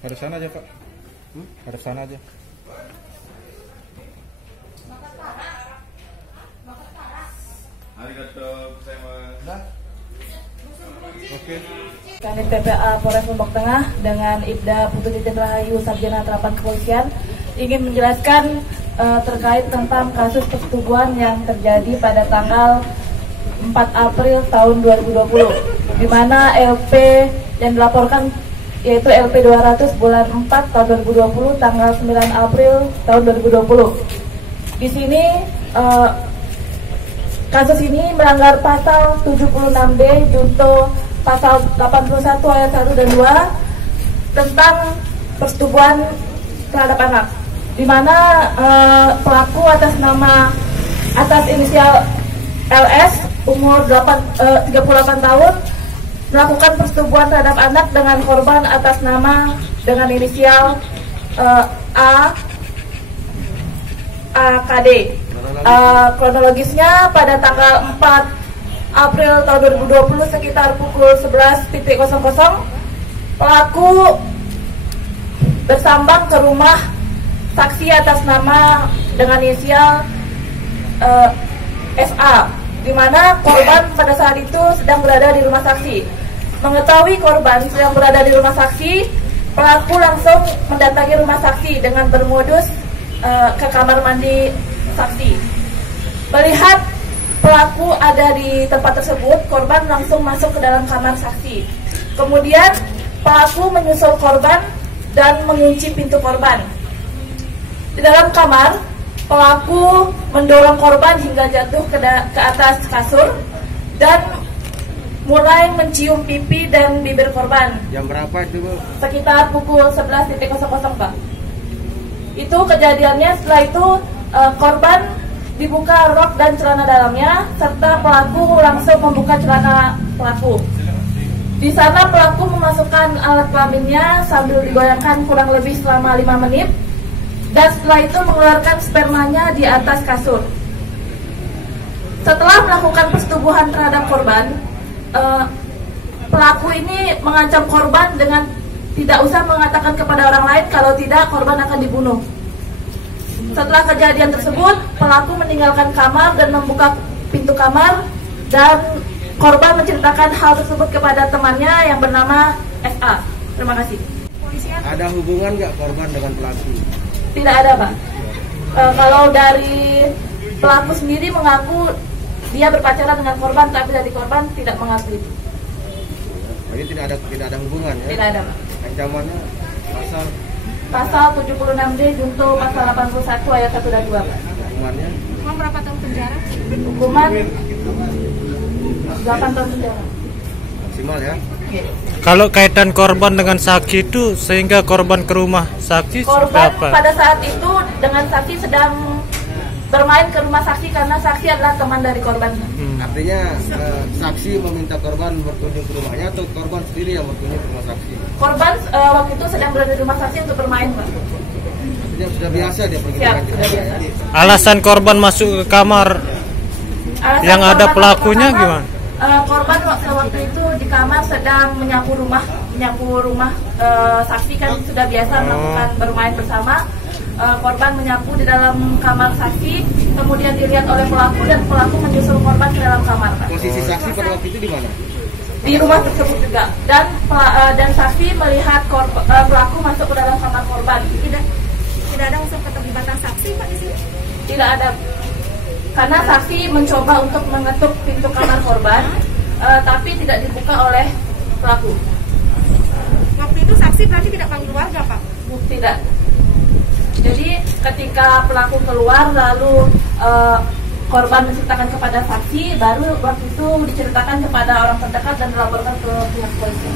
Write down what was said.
Hadap sana aja, Pak. Hadap sana aja. Oke. Kanit PPA Polres Lombok Tengah dengan Ibda Putu Titin Rahayu Sarjana Terapan Kepolisian ingin menjelaskan terkait tentang kasus persetubuhan yang terjadi pada tanggal 4 April tahun 2020, di mana LP yang dilaporkan yaitu LP 200 bulan 4 tahun 2020 tanggal 9 April tahun 2020. Di sini kasus ini melanggar pasal 76D junto pasal 81 ayat 1 dan 2 tentang persetubuhan terhadap anak, di mana pelaku atas inisial LS umur 38 tahun melakukan persetubuhan terhadap anak dengan korban atas nama dengan inisial AKD. Kronologisnya pada tanggal 4 April tahun 2020 sekitar pukul 11.00 pelaku bersambang ke rumah saksi atas nama dengan inisial SA, di mana korban pada saat itu sedang berada di rumah saksi. Mengetahui korban sedang berada di rumah saksi, pelaku langsung mendatangi rumah saksi dengan bermodus ke kamar mandi saksi. Melihat pelaku ada di tempat tersebut, korban langsung masuk ke dalam kamar saksi. Kemudian pelaku menyusul korban dan mengunci pintu korban. Di dalam kamar, pelaku mendorong korban hingga jatuh ke atas kasur dan mulai mencium pipi dan bibir korban. Jam berapa itu, Bu? Sekitar pukul 11.00, Pak. Itu kejadiannya. Setelah itu korban dibuka rok dan celana dalamnya, serta pelaku langsung membuka celana pelaku. Di sana pelaku memasukkan alat kelaminnya sambil digoyangkan kurang lebih selama 5 menit, dan setelah itu mengeluarkan spermanya di atas kasur. Setelah melakukan persetubuhan terhadap korban, pelaku ini mengancam korban dengan tidak usah mengatakan kepada orang lain, kalau tidak korban akan dibunuh. Setelah kejadian tersebut, pelaku meninggalkan kamar dan membuka pintu kamar, dan korban menceritakan hal tersebut kepada temannya yang bernama SA. Terima kasih. Ada hubungan nggak korban dengan pelaku? Tidak ada, Pak. Kalau dari pelaku sendiri mengaku dia berpacaran dengan korban, tapi dari korban tidak mengaku itu. Jadi tidak ada hubungan ya? Tidak ada, Pak. Ancamannya pasal 76D junto pasal 81 ayat 1 dan 2, Pak. Hukumannya? Hukuman berapa tahun penjara? Hukuman 8 tahun penjara. Maksimal ya? Kalau kaitan korban dengan saksi itu sehingga korban ke rumah saksi Korban apa? pada saat itu dengan saksi sedang bermain ke rumah saksi karena saksi adalah teman dari korban. Artinya saksi meminta korban berkunjung ke rumahnya atau korban sendiri yang berkunjung ke rumah saksi? Korban waktu itu sedang berada di rumah saksi untuk bermain, Pak. Artinya sudah biasa dia pergi Siap, dengan sudah biasa. Alasan korban masuk ke kamar Alasan yang ada korban pelakunya masuk ke kamar, gimana? Korban waktu itu di kamar sedang menyapu rumah saksi, kan sudah biasa melakukan bermain bersama. Korban menyapu di dalam kamar saksi, kemudian dilihat oleh pelaku dan pelaku menyusul korban ke dalam kamar, Pak. Posisi saksi pada waktu itu di mana? Di rumah tersebut juga, dan saksi melihat pelaku masuk ke dalam kamar korban. Tidak ada unsur keterlibatan saksi, Pak, di sini? Tidak ada, karena saksi mencoba untuk mengetuk pintu kamar korban, tapi tidak dibuka oleh pelaku. Waktu itu saksi berarti tidak panggil keluarga, Pak? Tidak. Jadi ketika pelaku keluar lalu korban menceritakan kepada saksi, baru waktu itu diceritakan kepada orang terdekat dan dilaporkan ke pihak polisi.